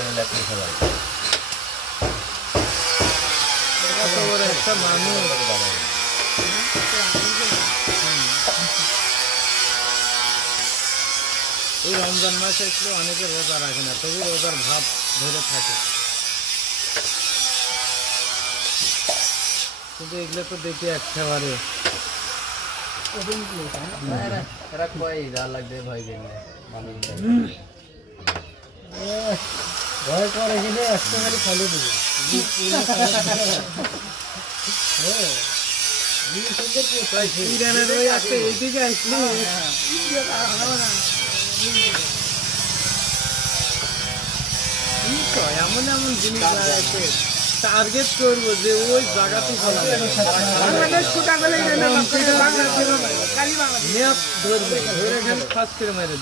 চ্যানেলে আপনি সবাই কত বড় একটা মানুষ। এই রমজান মাসে আসলে অনেকে রোজা রাখে না, তবু রোজার ভাব ধরে থাকে, কিন্তু এগুলো তো দেখি একেবারে এরা কয় যা লাগবে ভয় দেন না মানুষ ভয় করে গেলে একটা খালি ফলে দেবে। ইরানের ওই একটা এইদিকে আসলে এমন এমন জিনিস আছে টার্গেট করবো যে ওই জায়গাতেই ফেলা ধরবে, ধরে খালি ফার্স্ট করে মেরে দিবে।